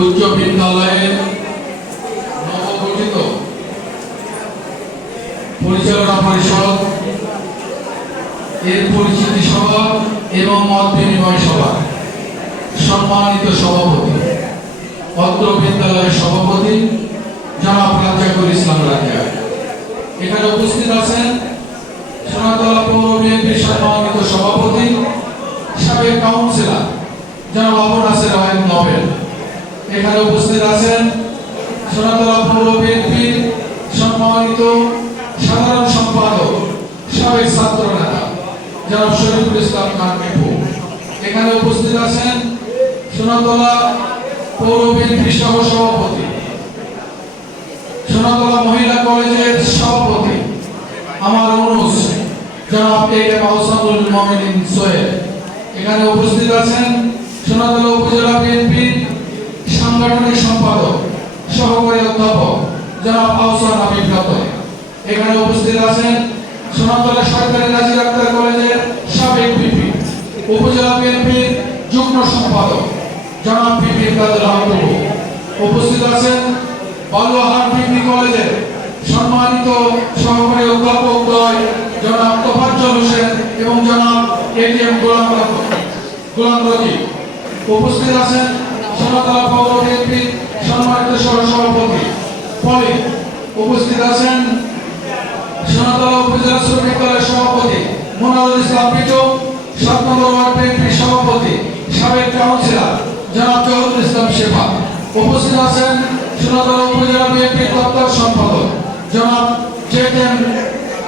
উচ্চ বিদ্যালয়ের নবগঠিত পরিচালনা পরিষদ, এর পরিচিতি সভা এবং মত বিনিময় সভা। সম্মানিত সভাপতি, অত্র বিদ্যালয়ের সভাপতি জনাব রাজ্জাকুল ইসলাম রাজা এখানে উপস্থিত আছেন সোনাতলা পৌর সভাপতি, সাবেক উপস্থিত আছেন সোনাতলা পৌর সম্পাদক, সাবেক ছাত্র এখানে উপস্থিত আছেন সোনাতলা পৌর বিএনপির সভাপতি সোনাতলা মহিলা কলেজের সভাপতি, আমার অনুজ। জনাব সরকারি নাজির আক্তার কলেজের সাবেক উপজেলা বিএনপির যুগ্ম সম্পাদক জনাব বিপি কাদের আহমদ উপস্থিত আছেন বালুয়াহাট ডিগ্রি কলেজের সম্মানিত সহকারী এটিএম গোলাম গোলাম রকি। উপস্থিত আছেন সোনাতলা পৌর সম্মানিত সহসভাপতি। পলি উপস্থিত আছেন উপজেলা শ্রমিক দলের সভাপতি মোনারুল ইসলাম পিটু সাত ওয়ার্ড সভাপতি সাবেক কাউন্সিলর জনাব ইসলাম শেফা। উপস্থিত আছেন সোনাতলা উপজেলা বিএনপির দপ্তর সম্পাদক জনাব জেএম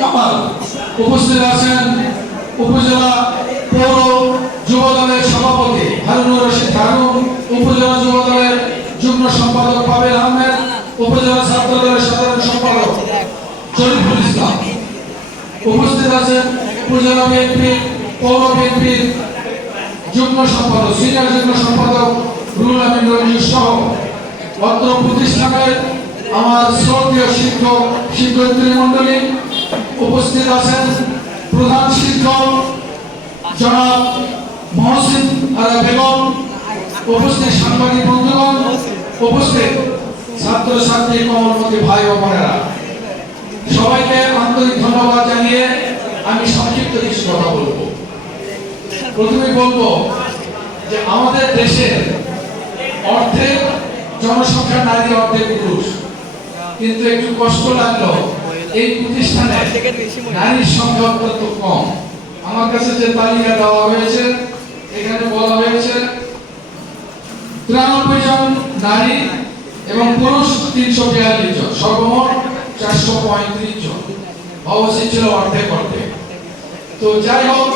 কামাল। উপস্থিত আছেন উপজেলা পৌর যুব দলের সভাপতি হারুনুর রশিদ হারুন উপজেলা যুব দলের যুগ্ম সম্পাদক পাবেল আহমেদ, উপজেলা ছাত্র দলের সাধারণ সম্পাদক জরিফুল ইসলাম। উপস্থিত আছেন উপজেলা বিএনপি, পৌর বিএনপির যুগ্ম সম্পাদক, সিনিয়র যুগ্ম সম্পাদক রুহুল আমিন রঞ্জু সহ অত্র প্রতিষ্ঠানের আমার শ্রদ্ধেয় শিক্ষক শিক্ষয়িত্রী মন্ডলী উপস্থিত আছেন প্রধান শিক্ষক জনাব মহসিন আরা বেগম, উপস্থিত সাংবাদিক বন্ধুগণ, উপস্থিত ছাত্র ছাত্রী কমলমতি ভাই ও বোনেরা। সবাইকে আন্তরিক ধন্যবাদ জানিয়ে আমি সংক্ষিপ্ত কিছু কথা বলব। প্রথমে বলব যে আমাদের দেশের অর্ধেক জনসংখ্যা নারী, অর্ধেক পুরুষ। কিন্তু একটু কষ্ট লাগল এই প্রতিষ্ঠানে নারীর সংখ্যা অত্যন্ত কম। আমার কাছে যে তালিকা দেওয়া হয়েছে, এখানে বলা হয়েছে, তিরানব্বই জন নারী এবং পুরুষ তিনশো বিয়াল্লিশ জন, সর্বমোট চারশো পঁয়ত্রিশ জন। অবশ্যই ছিল অর্ধেক অর্ধেক। তো যাই হোক,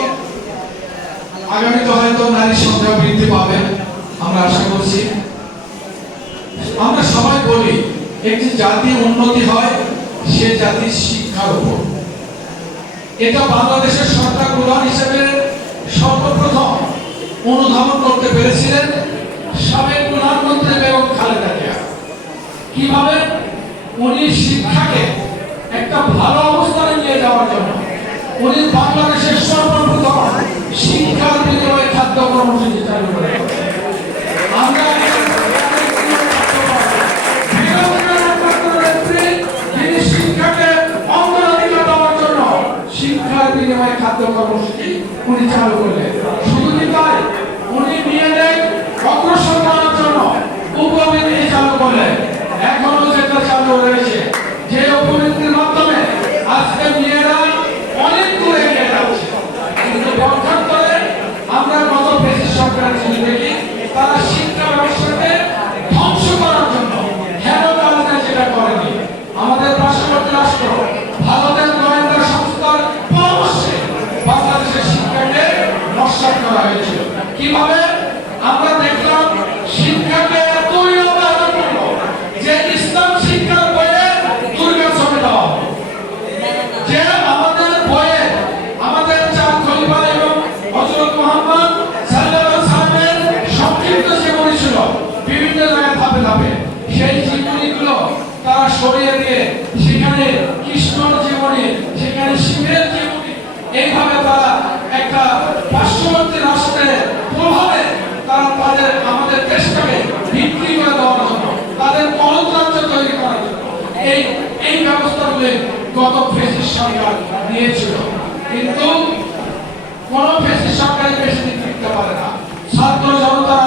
আগামীতে হয়তো নারীর সংখ্যা বৃদ্ধি পাবে, আমরা আশা করছি। আমরা সবাই বলি, একটি জাতি উন্নতি হয় সে জাতির শিক্ষার উপর। এটা বাংলাদেশের সরকার প্রধান হিসেবে সর্বপ্রথম অনুধাবন করতে পেরেছিলেন সাবেক প্রধানমন্ত্রী বেগম খালেদা জিয়া। কীভাবে উনি শিক্ষাকে একটা ভালো অবস্থানে নিয়ে যাওয়ার জন্য উনি বাংলাদেশের সর্বপ্রথম শিক্ষার 오늘 এই এই ব্যবস্থা বলে গত ফেসের সরকার নিয়েছিল কিন্তু কোন ফেসের সরকারের বেশি দিতে পারে না। ছাত্র জনতা